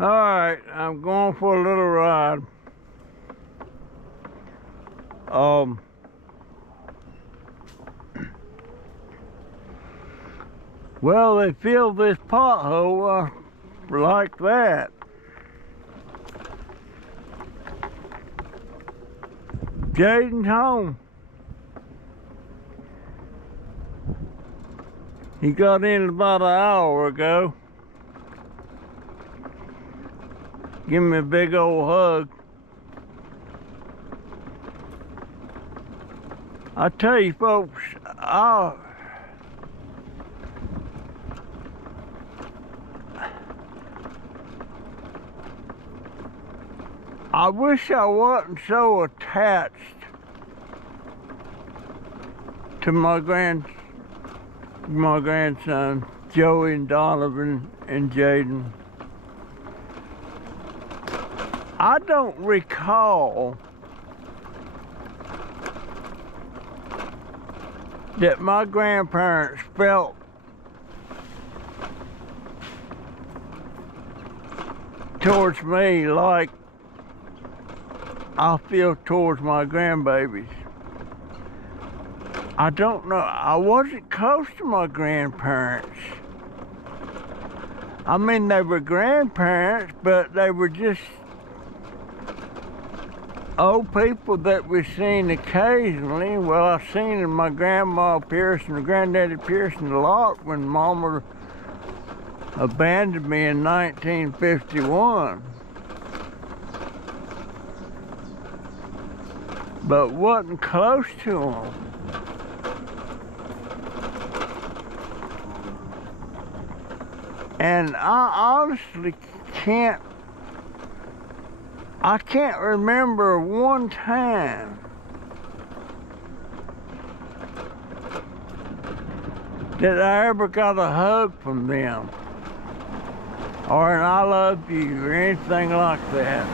Alright, I'm going for a little ride. Well, they filled this pothole like that. Jaden's home. He got in about an hour ago. Give me a big old hug. I tell you folks, I wish I wasn't so attached to my grandson, Joey and Donovan and Jaden. I don't recall that my grandparents felt towards me like I feel towards my grandbabies. I don't know. I wasn't close to my grandparents. I mean, they were grandparents, but they were just old people that we seen occasionally. Well, I've seen my grandma Pearson and granddaddy Pearson a lot when Mama abandoned me in 1951. But wasn't close to them. And I honestly can't remember one time that I ever got a hug from them, or an I love you, or anything like that.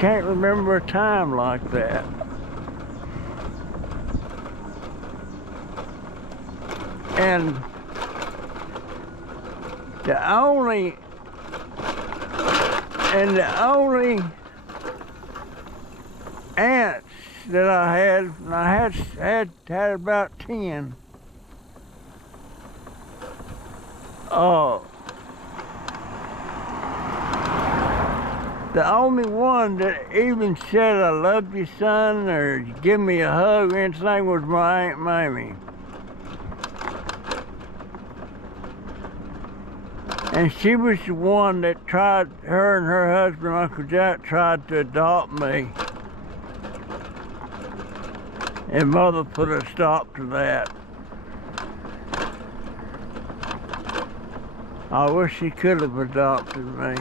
Can't remember a time like that. And the only aunts that I had, and I had about 10. The only one that even said I love you, son, or give me a hug or anything was my Aunt Mamie. And she was the one that tried, her and her husband, Uncle Jack, tried to adopt me. And Mother put a stop to that. I wish she could have adopted me.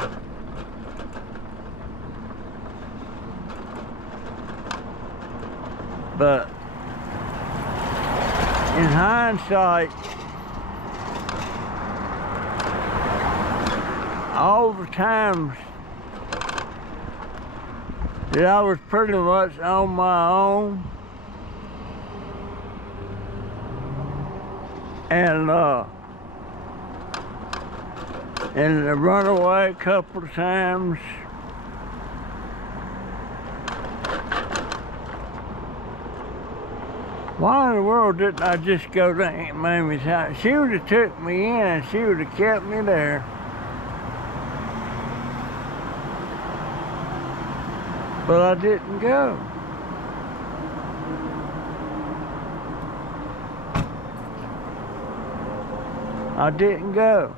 But in hindsight, all the times that I was pretty much on my own, and I run away a couple of times. Why in the world didn't I just go to Aunt Mamie's house? She would have took me in and she would have kept me there. But I didn't go. I didn't go.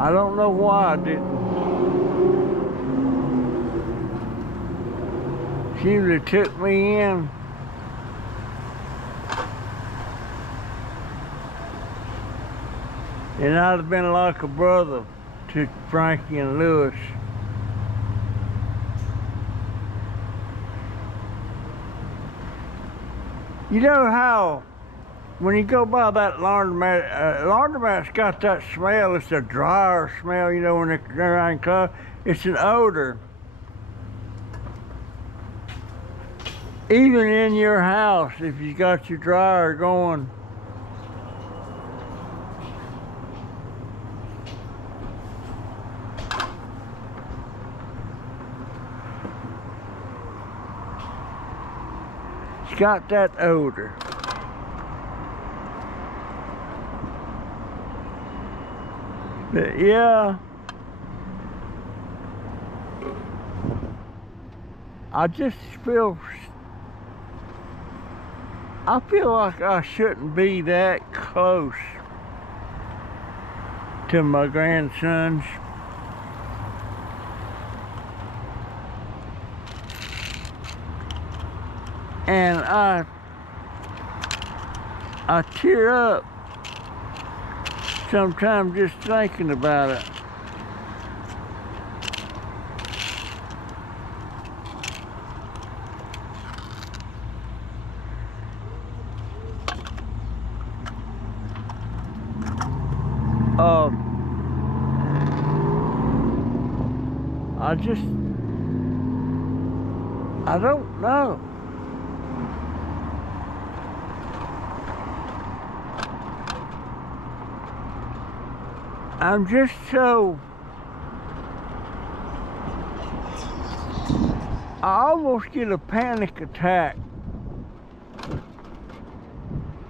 I don't know why I didn't. She would have took me in And I'd have been like a brother to Frankie and Lewis. You know how when you go by that laundromat, laundromat's got that smell. It's a dryer smell, you know, when they're in clothes. It's an odor. Even in your house, if you got your dryer going. It's got that odor. But yeah, I feel like I shouldn't be that close to my grandsons. And I tear up sometimes just thinking about it. I don't know. I'm just so, I almost get a panic attack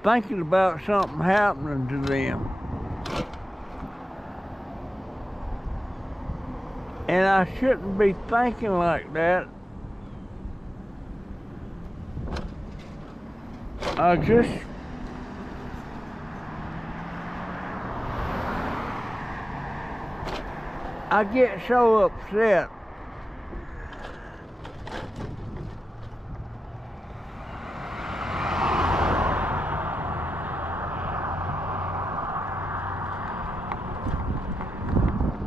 thinking about something happening to them. And I shouldn't be thinking like that. I get so upset.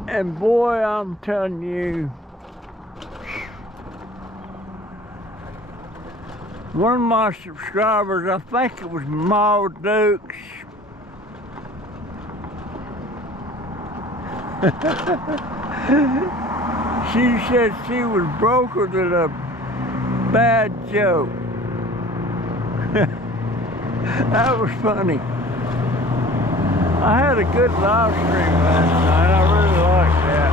And boy, I'm telling you, one of my subscribers, I think it was Maud Dukes, she said she was broker than a bad joke. That was funny. I had a good live stream last night. I really liked that.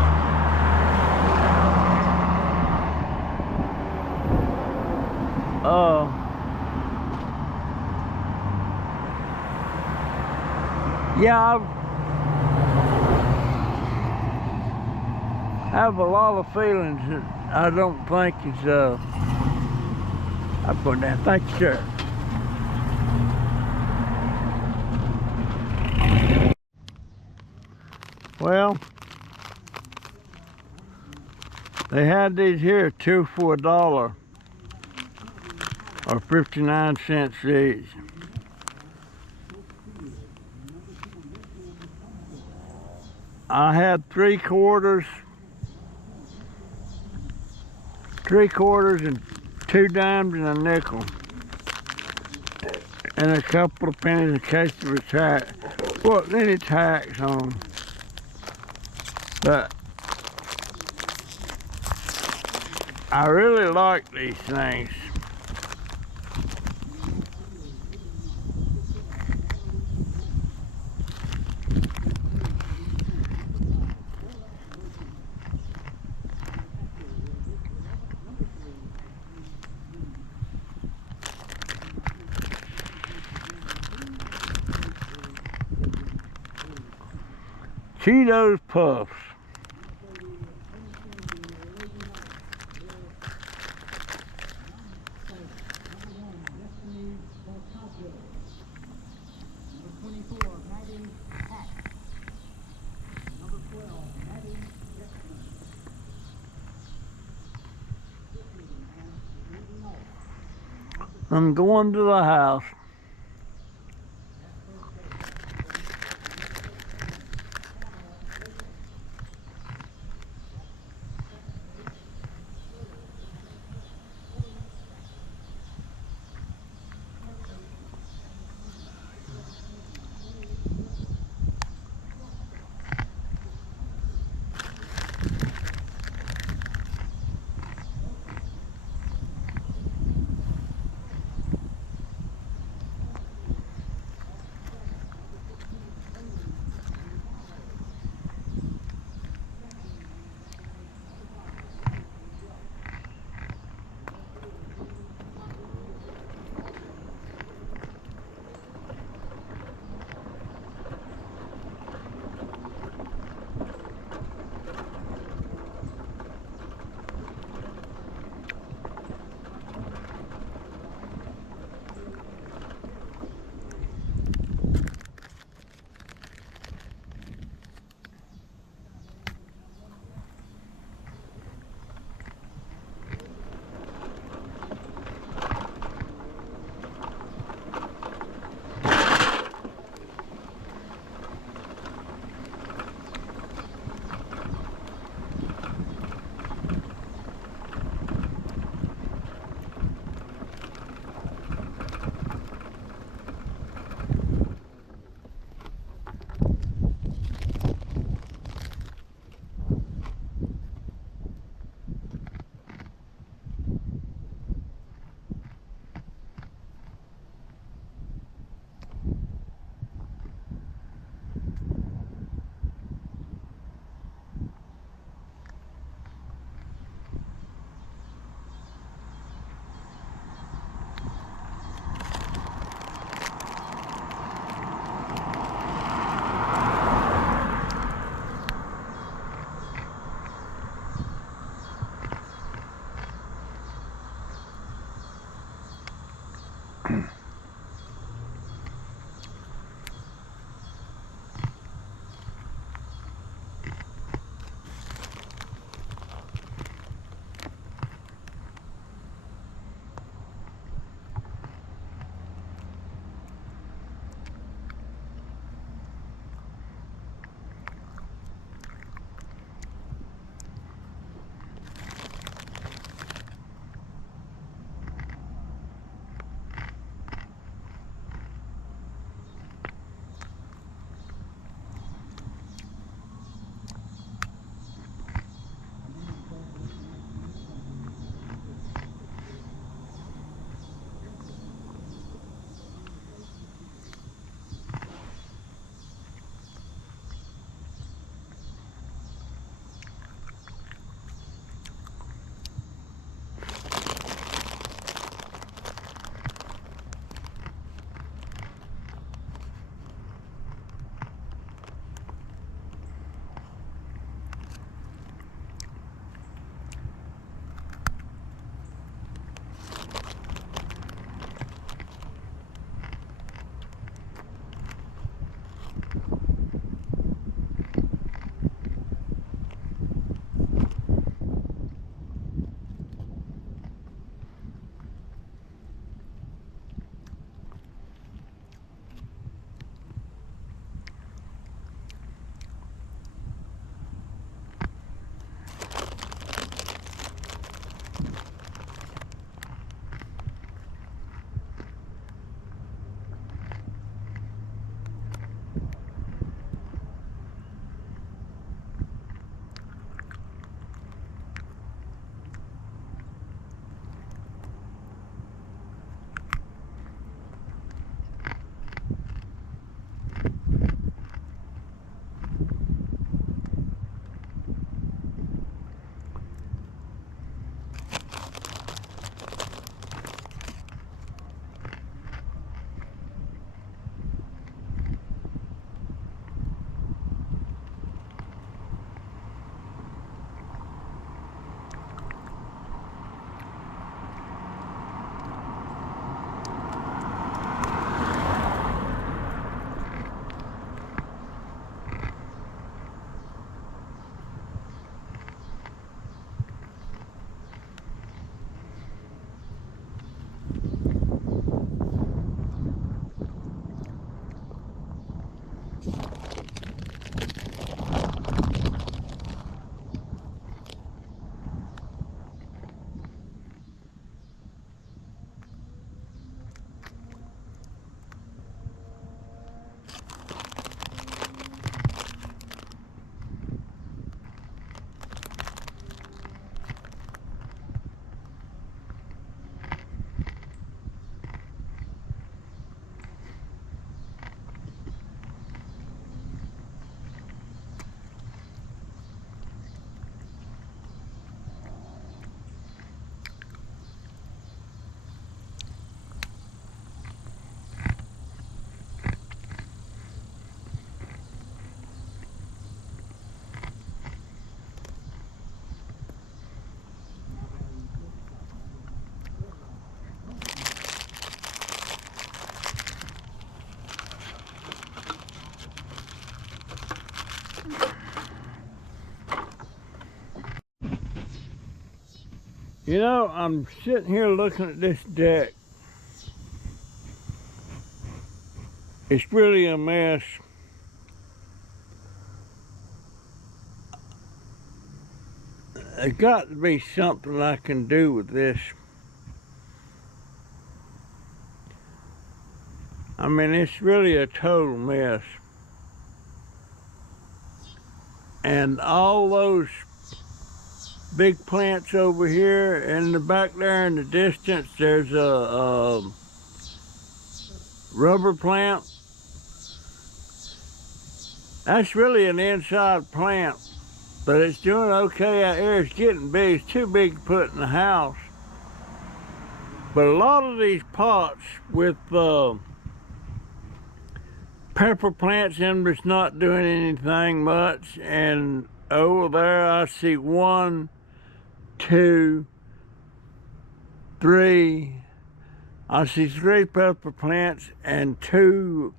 Yeah, I have a lot of feelings that I don't think is, I put that, thank you, sir. Well, they had these here 2 for $1 or 59 cents each. I had 3/4 and 2 dimes and a nickel, and a couple of pennies in case there was tax. Well, any tax on them. But I really like these things. Cheetos Puffs. I'm going to the house. You know, I'm sitting here looking at this deck. It's really a mess. There's got to be something I can do with this. I mean, it's really a total mess. And all those big plants over here, in the back there in the distance, there's a rubber plant. That's really an inside plant, but it's doing okay out here. It's getting big. It's too big to put in the house. But a lot of these pots with pepper plants in them is not doing anything much. And over there I see 1, 2, 3. I see 3 pepper plants and two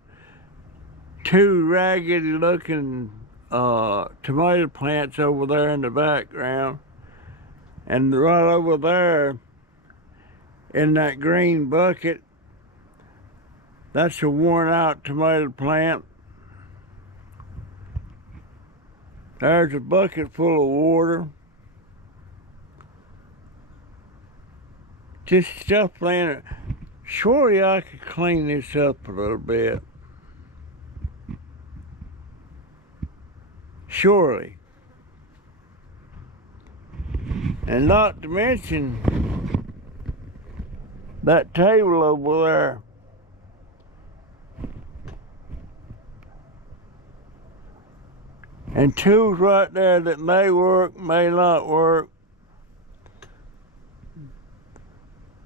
raggedy looking tomato plants over there in the background. And right over there in that green bucket, that's a worn out tomato plant. There's a bucket full of water. Just stuff laying there. Surely I could clean this up a little bit. Surely. And not to mention that table over there. And tools right there that may work, may not work.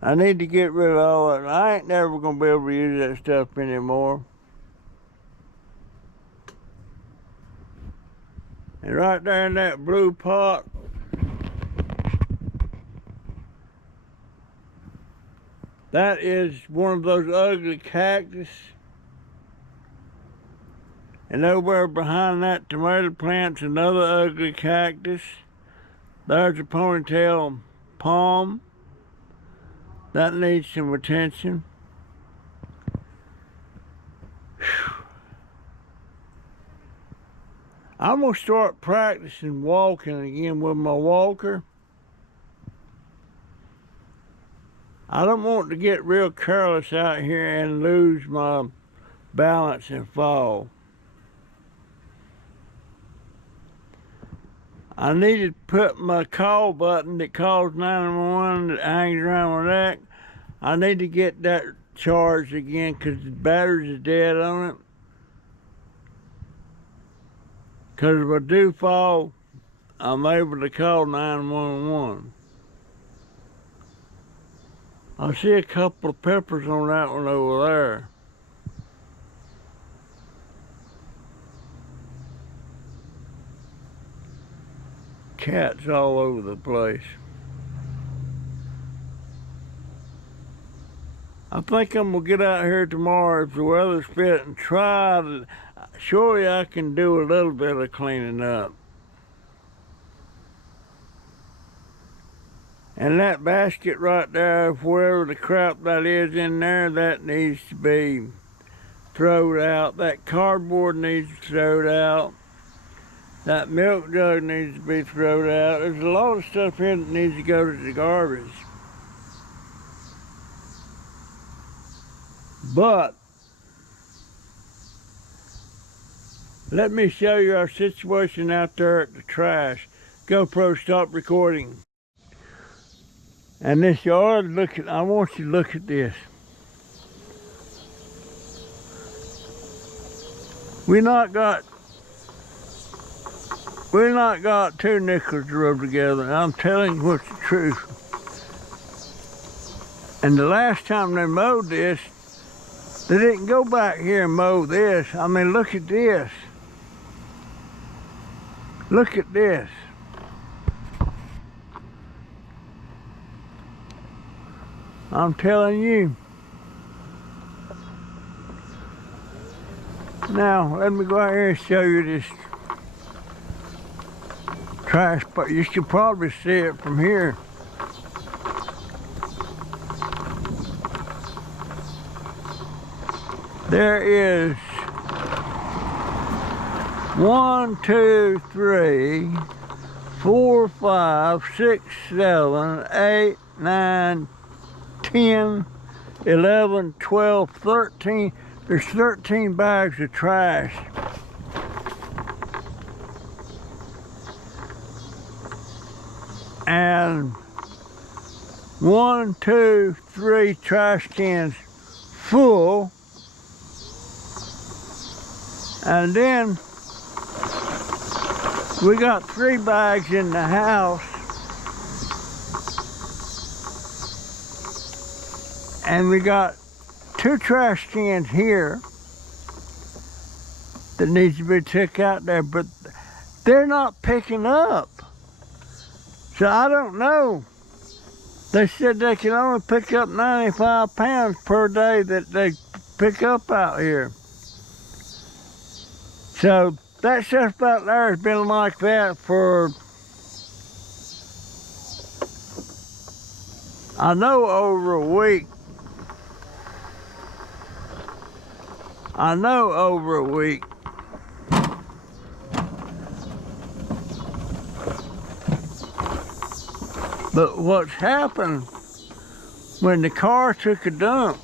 I need to get rid of all that. I ain't never gonna be able to use that stuff anymore. And right there in that blue pot, that is one of those ugly cactus. And over behind that tomato plant's another ugly cactus. There's a ponytail palm. That needs some attention. Whew. I'm gonna start practicing walking again with my walker. I don't want to get real careless out here and lose my balance and fall. I need to put my call button that calls 911 that hangs around my neck. I need to get that charged again because the batteries are dead on it. Because if I do fall, I'm able to call 911. I see a couple of peppers on that one over there. Cats all over the place. I think I'm gonna get out here tomorrow if the weather's fit and try to, surely I can do a little bit of cleaning up. And that basket right there, wherever the crap that is in there, that needs to be thrown out. That cardboard needs to be thrown out. That milk jug needs to be thrown out. There's a lot of stuff here that needs to go to the garbage. But let me show you our situation out there at the trash. GoPro, stop recording. And this yard, look at, I want you to look at this. We not got 2 nickels to rub together. And I'm telling you what's the truth. And the last time they mowed this, they didn't go back here and mow this. I mean, look at this. Look at this. I'm telling you. Now, let me go out here and show you this trash, but you should probably see it from here. there is 1, 2, 3, 4, 5, 6, 7, 8, 9, 10, 11, 12, 13. There's 13 bags of trash. And 1, 2, 3 trash cans full. And then we got 3 bags in the house. And we got 2 trash cans here that needs to be took out there, but they're not picking up. So I don't know. They said they can only pick up 95 pounds per day that they pick up out here. So that stuff out there has been like that for, I know, over a week. I know over a week. But what's happened when the car took a dump,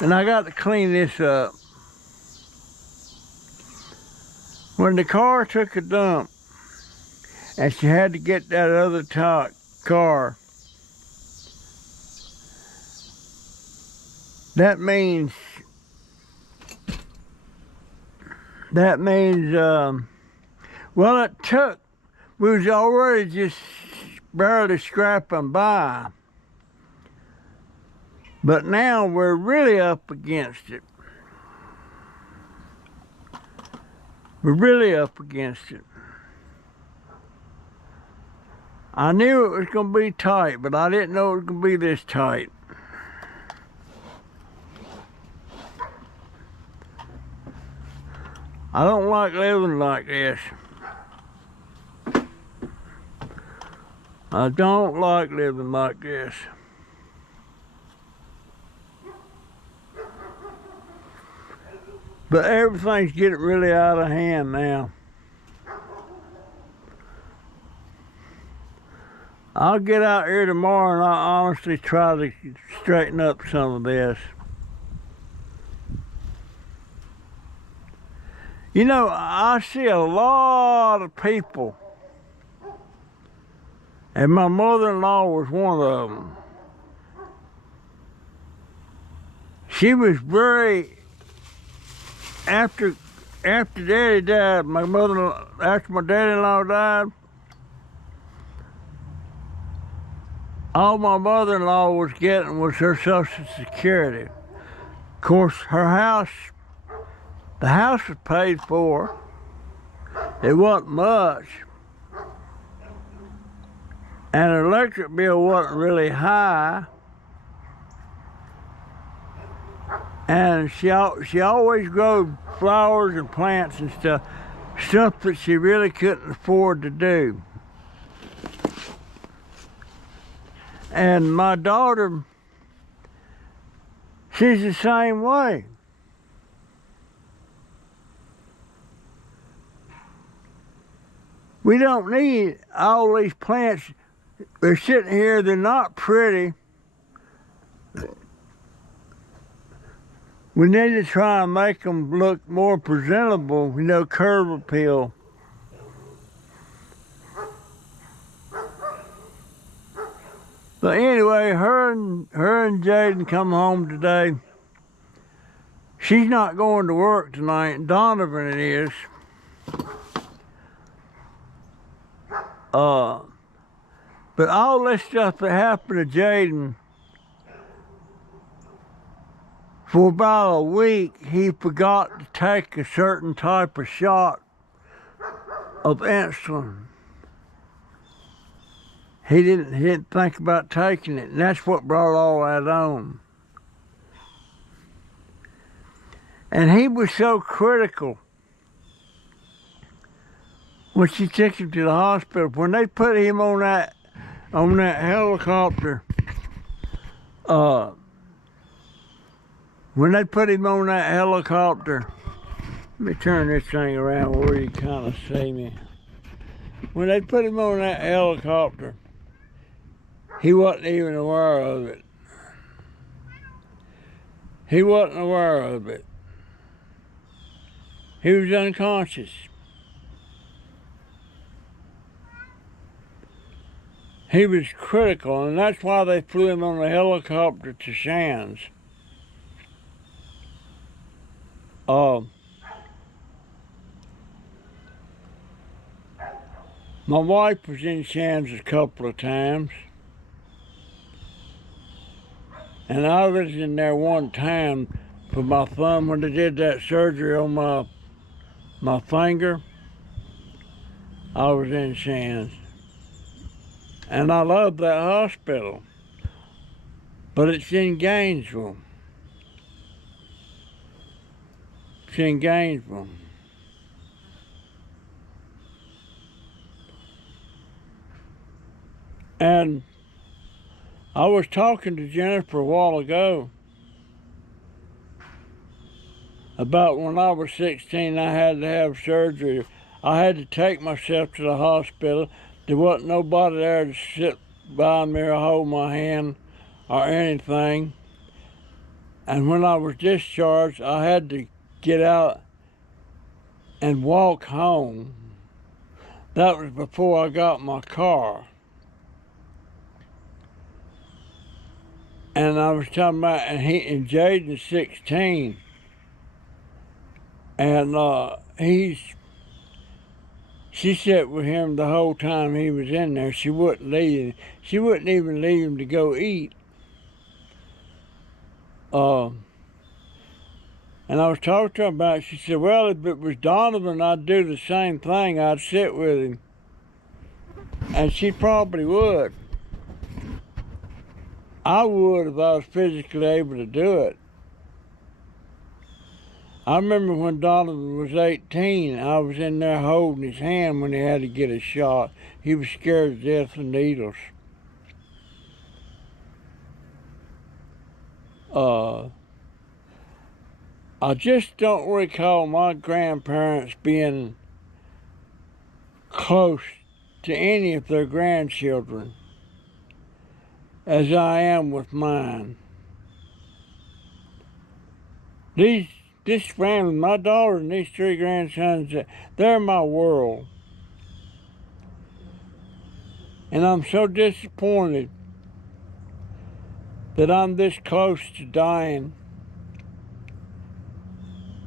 and I got to clean this up. When the car took a dump, and she had to get that other car, that means, well, it took, we was already just barely scraping by. But now we're really up against it. We're really up against it. I knew it was going to be tight, but I didn't know it was going to be this tight. I don't like living like this. I don't like living like this. But everything's getting really out of hand now. I'll get out here tomorrow and I'll honestly try to straighten up some of this. You know, I see a lot of people, and my mother-in-law was one of them. She was very, after Daddy died, after my daddy-in-law died, all my mother-in-law was getting was her Social Security. Of course, the house was paid for. It wasn't much. And her electric bill wasn't really high. And she always grew flowers and plants and stuff that she really couldn't afford to do. And my daughter, she's the same way. We don't need all these plants. They're sitting here, they're not pretty. We need to try and make them look more presentable, you know, curb appeal. But anyway, her and Jaden come home today. She's not going to work tonight, Donovan it is. But all this stuff that happened to Jaden, for about a week, he forgot to take a certain type of shot of insulin. He didn't think about taking it, and that's what brought all that on. And he was so critical when she took him to the hospital. When they put him on that helicopter Uh, when they put him on that helicopter, let me turn this thing around where you kind of see me. When they put him on that helicopter, he wasn't even aware of it. He wasn't aware of it. He was unconscious. He was critical, and that's why they flew him on the helicopter to Shands. My wife was in Shands a couple of times, and I was in there one time for my thumb when they did that surgery on my finger. I was in Shands, and I love that hospital, but it's in Gainesville. It's in Gainesville. And I was talking to Jennifer a while ago about when I was 16, I had to have surgery. I had to take myself to the hospital. There wasn't nobody there to sit by me or hold my hand or anything. And when I was discharged, I had to get out and walk home. That was before I got my car. And I was talking about, and Jaden's 16. And she sat with him the whole time he was in there. She wouldn't leave him. She wouldn't even leave him to go eat. And I was talking to her about it. She said, well, if it was Donovan, I'd do the same thing. I'd sit with him. And she probably would. I would if I was physically able to do it. I remember when Donovan was 18, I was in there holding his hand when he had to get a shot. He was scared to death of needles. I just don't recall my grandparents being close to any of their grandchildren as I am with mine. This family, my daughter and these 3 grandsons, they're my world. And I'm so disappointed that I'm this close to dying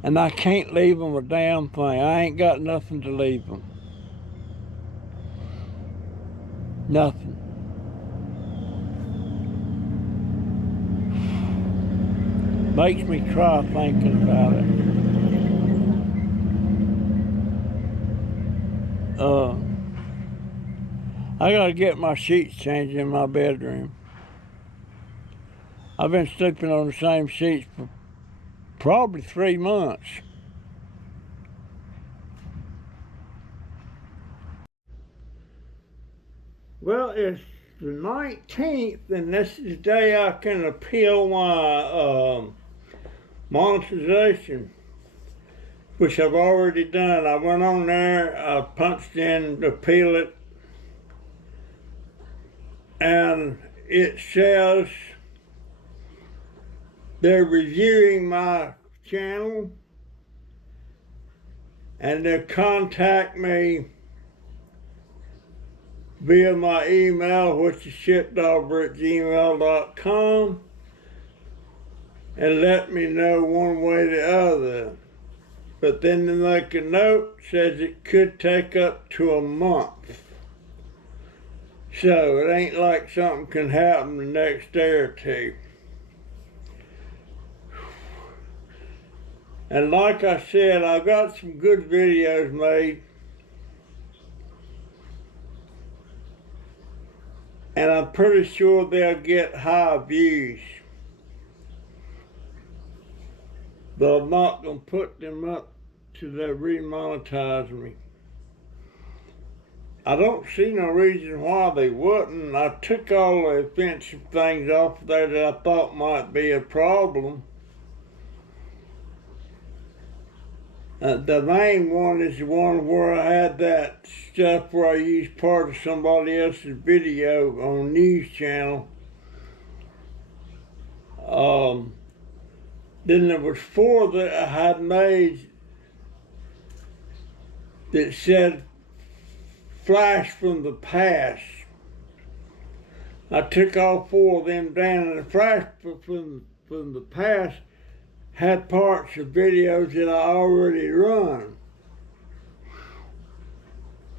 and I can't leave them a damn thing. I ain't got nothing to leave them. Nothing. Makes me cry thinking about it. I gotta get my sheets changed in my bedroom. I've been sleeping on the same sheets for probably 3 months. Well, it's the 19th, and this is the day I can appeal my monetization, which I've already done. I went on there, I punched in to appeal it, and it says they're reviewing my channel and they'll contact me via my email, which is shitdauber@gmail.com, and let me know one way or the other. But then they make a note, says it could take up to a month. So it ain't like something can happen the next day or two. And like I said, I've got some good videos made. And I'm pretty sure they'll get high views. But I'm not going to put them up till they remonetize me. I don't see no reason why they wouldn't. I took all the offensive things off there that I thought might be a problem. The main one is the one where I had that stuff where I used part of somebody else's video on News Channel. Then there was 4 that I had made that said flash from the past. I took all 4 of them down, and the flash from the past had parts of videos that I already run.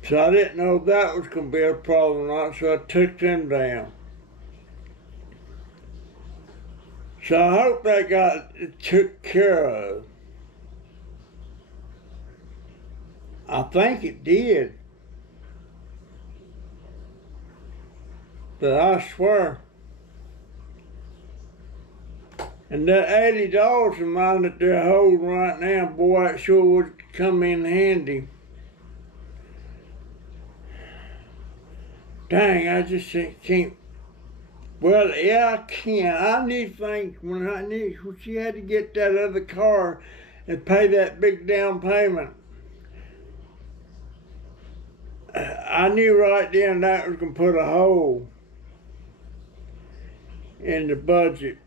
So I didn't know if that was going to be a problem or not, so I took them down. So I hope that got took care of. I think it did. But I swear. And that $80 of mine that they're holding right now, boy, it sure would come in handy. Dang, I just can't. Well, yeah, I can. I need things when she had to get that other car and pay that big down payment. I knew right then that was going to put a hole in the budget.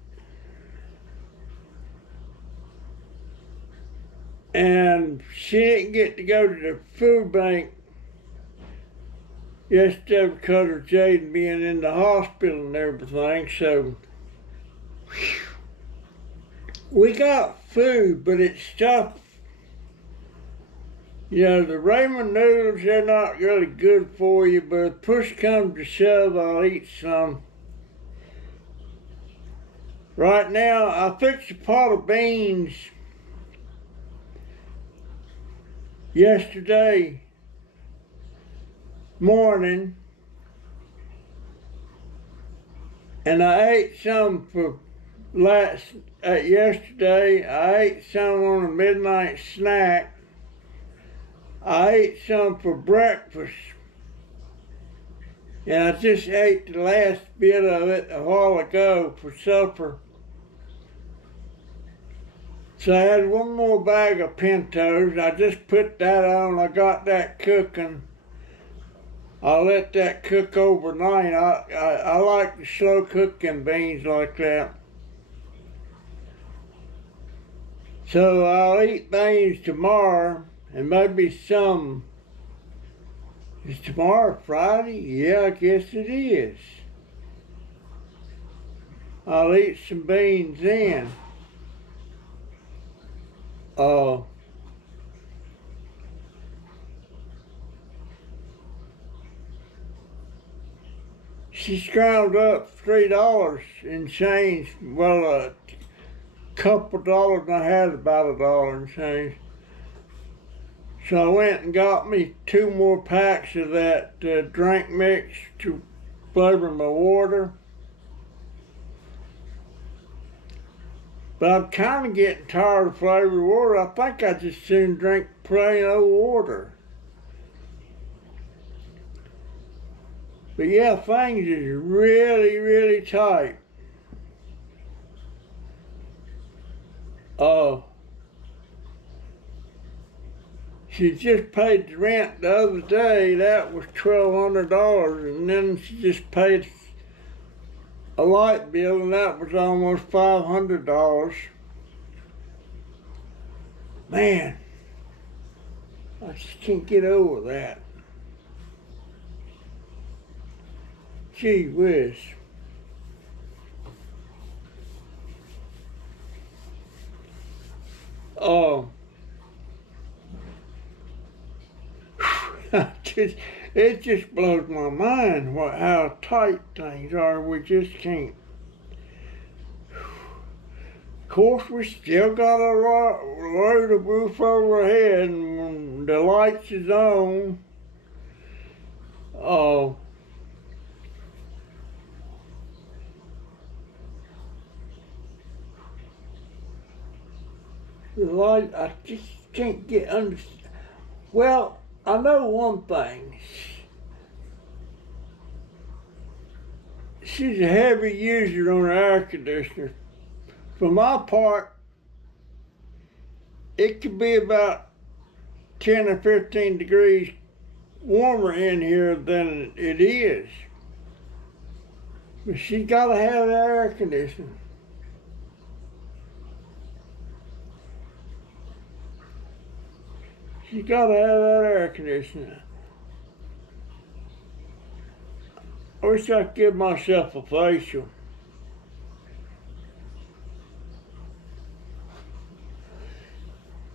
And she didn't get to go to the food bank yesterday because of Jaden being in the hospital and everything, so we got food, but it's stuff. You know, the ramen noodles, they're not really good for you, but if push comes to shove, I'll eat some. Right now, I fixed a pot of beans yesterday morning, and I ate some for yesterday. I ate some on a midnight snack. I ate some for breakfast, and I just ate the last bit of it a while ago for supper. So I had one more bag of Pintos. I just put that on. I got that cooking. I'll let that cook overnight. I like to slow cooking beans like that. So I'll eat beans tomorrow, and maybe some. Is tomorrow Friday? Yeah, I guess it is. I'll eat some beans then. She scrounged up $3 and change. Well, a couple dollars, and I had about $1 and change. So I went and got me 2 more packs of that drink mix to flavor my water. But I'm kind of getting tired of flavored water. I think I just soon drink plain old water. But yeah, things is really, really tight. She just paid the rent the other day. That was $1,200, and then she just paid a light bill, and that was almost $500. Man, I just can't get over that. Gee whiz. It just blows my mind how tight things are. We just can't. Of course, we still got a load of roof overhead, and the lights is on. The light, I just can't get understand. Well, I know one thing. she's a heavy user on her air conditioner. For my part, it could be about 10 or 15 degrees warmer in here than it is. But she's got to have that air conditioning. She's got to have that air conditioning. I wish I could give myself a facial.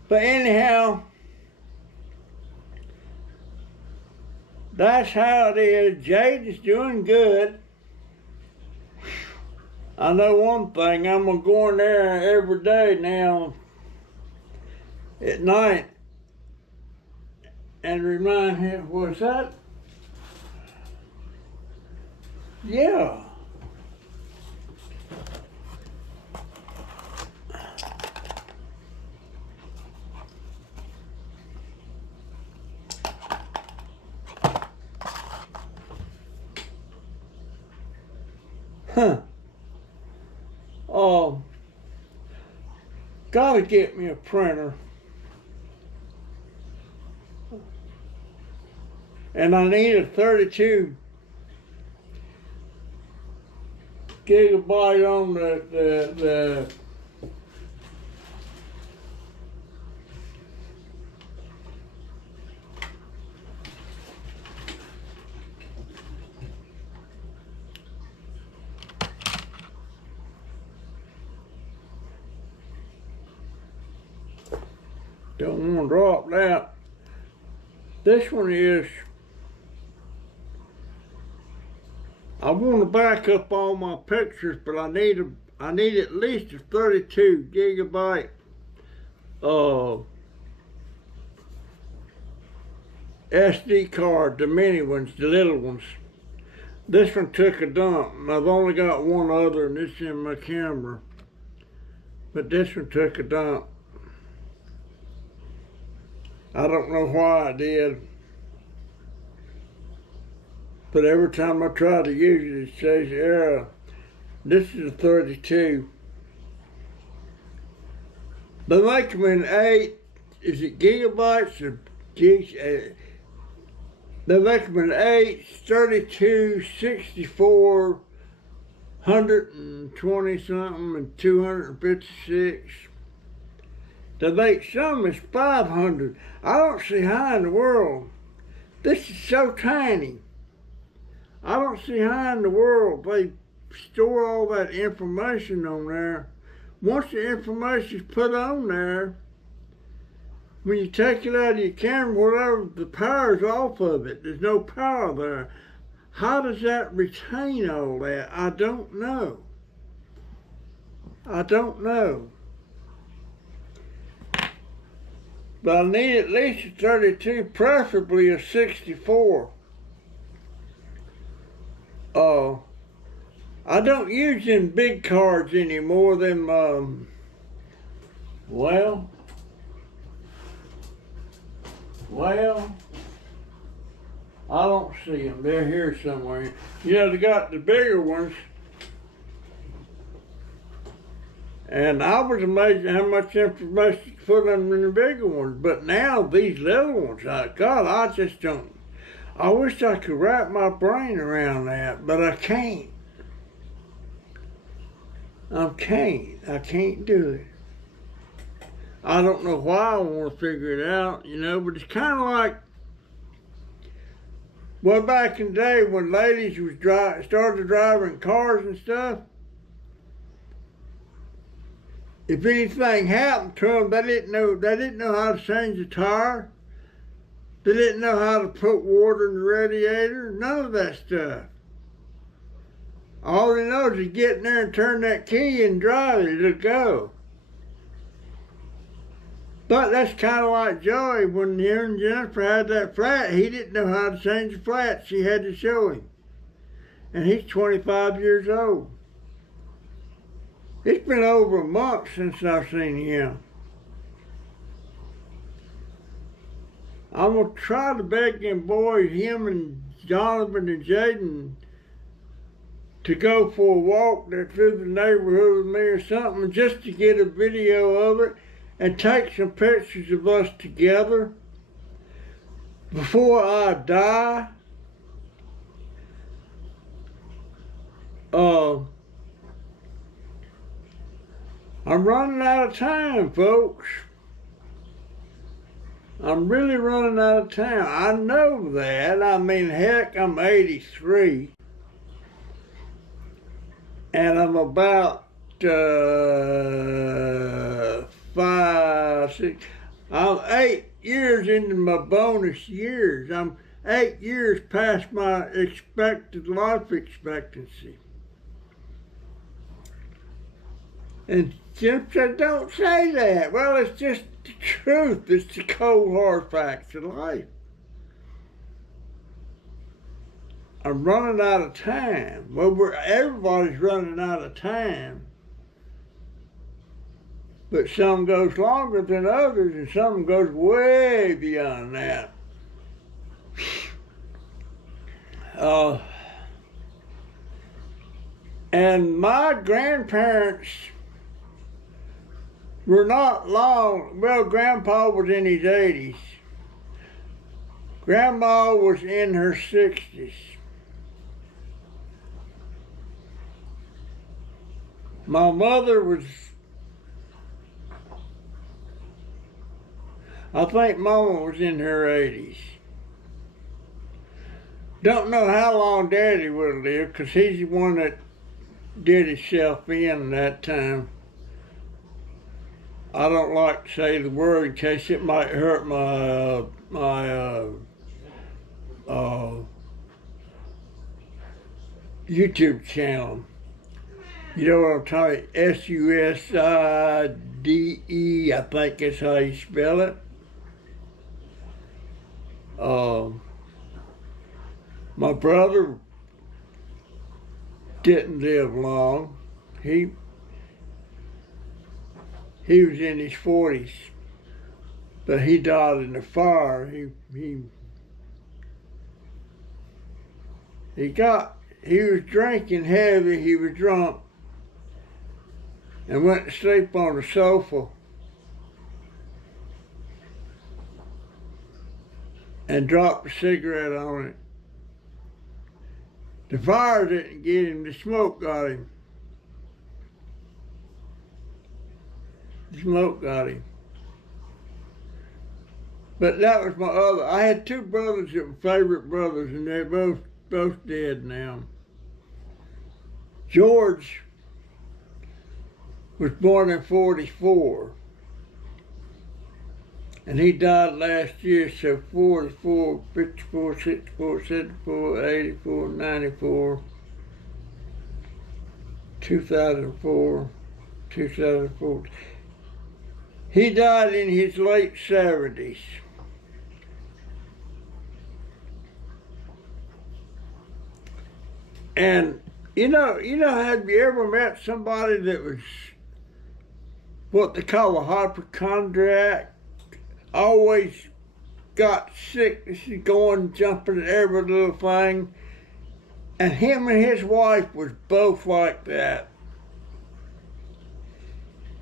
But anyhow, that's how it is. Jade is doing good. I know one thing, I'm gonna go in there every day now at night and remind him, was that? Yeah. Huh. Oh, gotta get me a printer. And I need a 32 gigabyte on the don't want to drop that. This one is, I want to back up all my pictures, but I need at least a 32 gigabyte SD card, the mini ones, the little ones. This one took a dump, and I've only got one other, and it's in my camera. But this one took a dump. I don't know why I did. But every time I try to use it, it says error. This is a 32. They make them in 8, is it gigabytes or gigs? They make them in 8, 32, 64, 120 something, and 256. They make some as 500. I don't see how in the world. This is so tiny. I don't see how in the world they store all that information on there. Once the information's put on there, when you take it out of your camera, whatever, the power's off of it. There's no power there. How does that retain all that? I don't know. I don't know. But I need at least a 32, preferably a 64. I don't use them big cards anymore. Them, well, I don't see them. They're here somewhere. You know, they got the bigger ones. And I was amazed at how much information you put in the bigger ones. But now these little ones, God, I just don't. I wish I could wrap my brain around that, but I can't. I can't do it. I don't know why I want to figure it out, you know, but it's kind of like, well, back in the day when ladies was started driving cars and stuff, if anything happened to them, they didn't know how to change the tire. They didn't know how to put water in the radiator, none of that stuff. All they know is to get in there and turn that key and drive it, it'll go. But that's kind of like Joey, when him and Jennifer had that flat, he didn't know how to change the flat, she had to show him. And he's 25 years old. It's been over a month since I've seen him. I'm going to try to beg them boys, him and Donovan and Jaden, to go for a walk there through the neighborhood with me or something, just to get a video of it and take some pictures of us together before I die. I'm running out of time, folks. I'm really running out of time. I know that. I mean, heck, I'm 83. And I'm about I'm 8 years into my bonus years. I'm 8 years past my expected life expectancy. And Jim said, don't say that. Well, it's just the truth. It's the cold, hard facts of life. I'm running out of time. Well, everybody's running out of time. But some goes longer than others, and some goes way beyond that. And my grandparents were not long. Well, Grandpa was in his 80s. Grandma was in her 60s. My mother was, I think Mama was in her 80s. Don't know how long Daddy would have lived, because he's the one that did himself in that time. I don't like to say the word in case it might hurt my YouTube channel. You know what I'm talking about? SUSIDE, I think that's how you spell it. My brother didn't live long. He was in his 40s, but he died in the fire. He was drinking heavy, he was drunk, and went to sleep on the sofa and dropped a cigarette on it. The fire didn't get him, the smoke got him. The smoke got him. But that was my other. I had two brothers that were favorite brothers, and they're both dead now. George was born in 44. And he died last year, so 44, 54, 64, 74, 84, 94, 2004, 2004. He died in his late 70s. And you know, have you ever met somebody that was what they call a hypochondriac? Always got sick, going, jumping at every little thing. And him and his wife was both like that.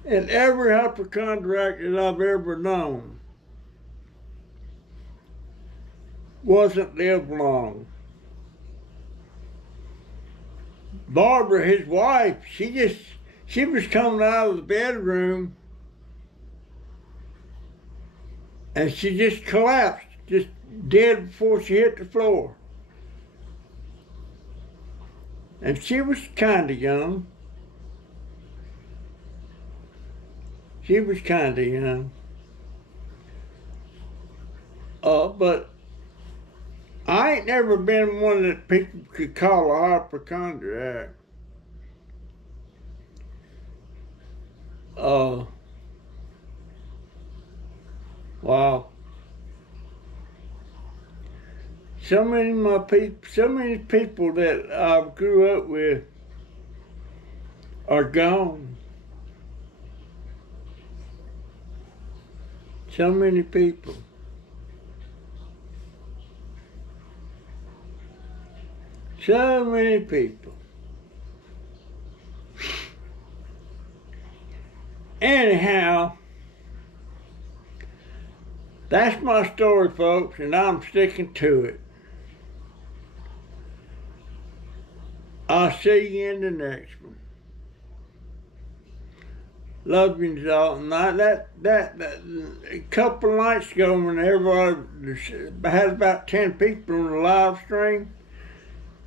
And every hypochondriac that I've ever known wasn't lived long. Barbara, his wife, she was coming out of the bedroom and she just collapsed, just dead before she hit the floor. And she was kind of young. She was kind of young. But I ain't never been one that people could call a hypochondriac. Wow. So many people that I grew up with are gone. So many people. So many people. Anyhow, that's my story, folks, and I'm sticking to it. I'll see you in the next one. Love you all. And that a couple of nights ago, when everybody had about 10 people on the live stream,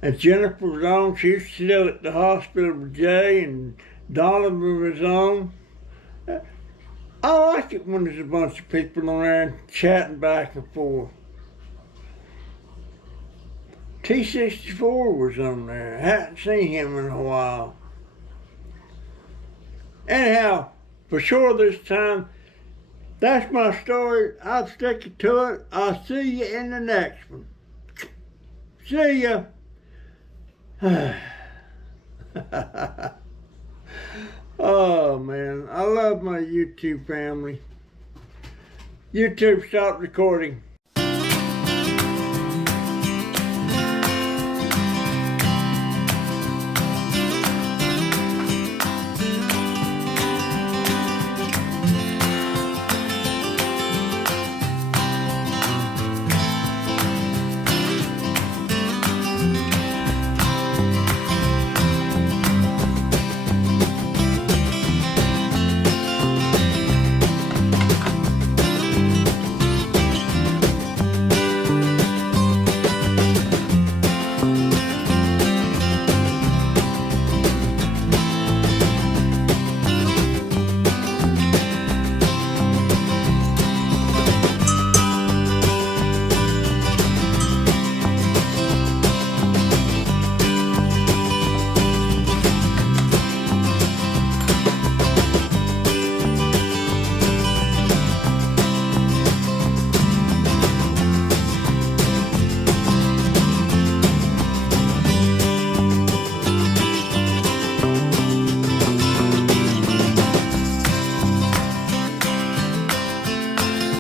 and Jennifer was on, she was still at the hospital with Jay, and Donovan was on. I like it when there's a bunch of people on there chatting back and forth. T64 was on there. I hadn't seen him in a while. Anyhow, for sure this time, that's my story. I'll stick to it. I'll see you in the next one. See ya. Oh man, I love my YouTube family. YouTube stopped recording.